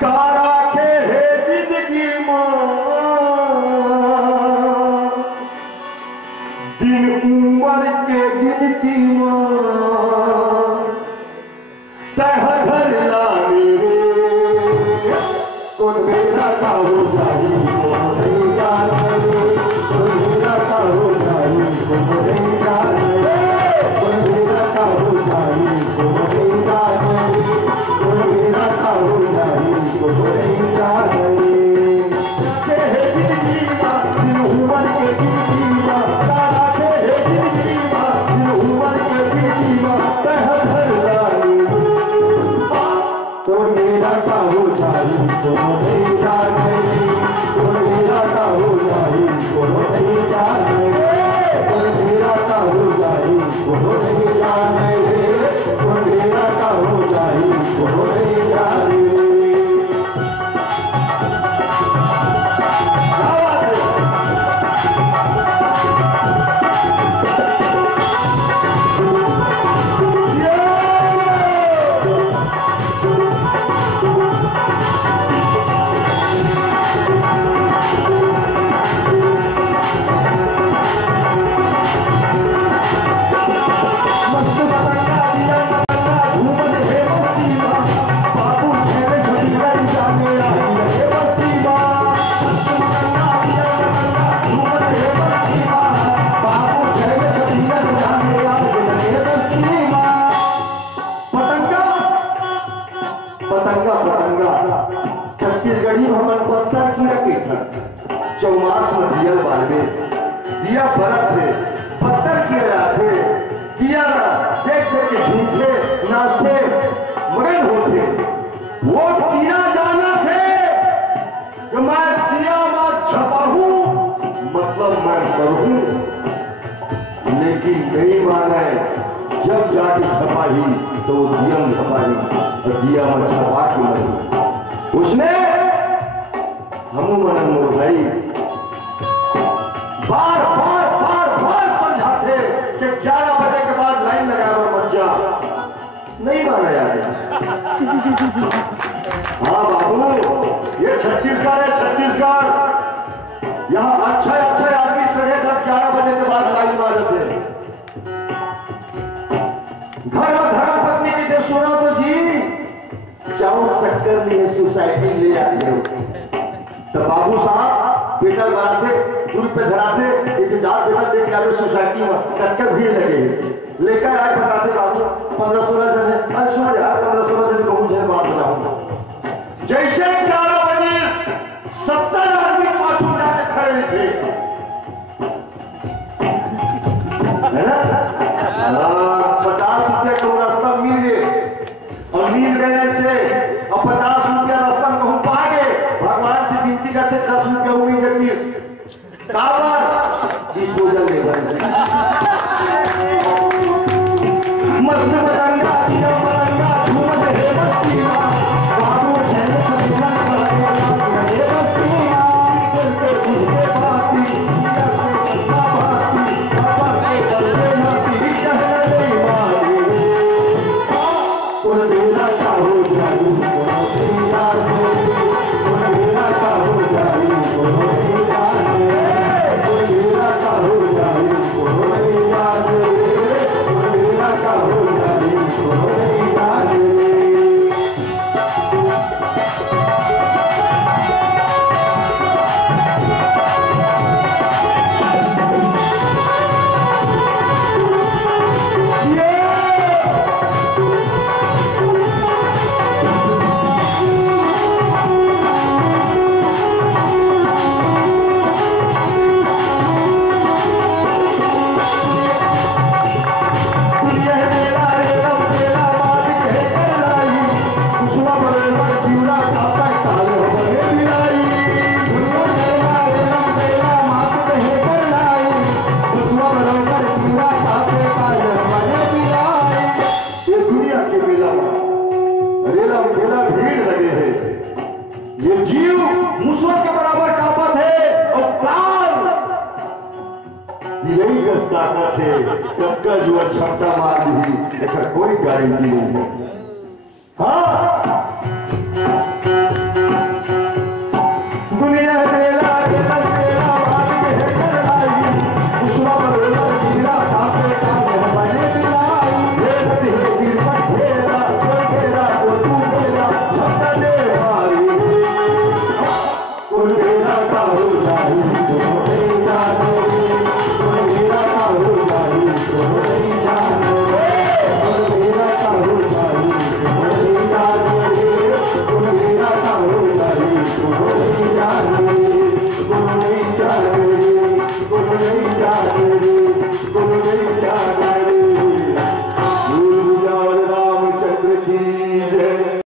काराखे है जिंदगी दिन उम्र के गिनती घर लाने को मेरा का हो जाए मेरा का हो जाए मेरा का हो जाए मेरा का हो जाए छत्तीसगढ़ी भवन पत्थर की रखी था चौमास में दिया बालवे दिया बरत थे पत्थर की थे दिया देख देख के झूठे नाचते मगन होते वो दिया जाना थे कि मैं दिया मत छपाहूं मतलब मैं करूं लेकिन नहीं माने जब जाके छपाही तो दिया में छपाही और दिया में छपा के मरी उसने हमू मनन मोर भाई बार बार बार बार समझाते कि 11 बजे के बाद लाइन लगा और मत जा नहीं माना यार हाँ बाबू ये छत्तीसगढ़ है छत्तीसगढ़ यहाँ अच्छे अच्छे आदमी सगे 10-11 बजे के बाद लाइन मारते घर में धर्म पत्नी की थे सुना तो जी चाउर शक्कर में सोसाइटी ले आते हो तो बाबू साहब बेटा बनाते दूर पे धराते इंतजार बेटा देख के सोसाइटी में कटकर भीड़ लगे लेकर आए बताते बाबू 15-16 जन है अरे सुनो यार 15-16 जन बहुत जन बात बनाऊं जैसे 11 बजे 70 आदमी पाछू जाके खड़े थे है ना 50 रुपये को रास्ता मिल गए और मिल गए से और 50 रुपया रास्ता में हम पा गए भगवान से विनती करते 10 रुपया उम्मीद जगदीश डिस्पोजल मस्त बतंगा झूमत है बस्ती बाबू छेले छबिना ये बस्ती करते घूमते बाती बाबा के चलते नाती शहर मारे और मेरा का हो जाए मेरा का हो जाए क्षमता मार दी कोई गारंटी नहीं है हाँ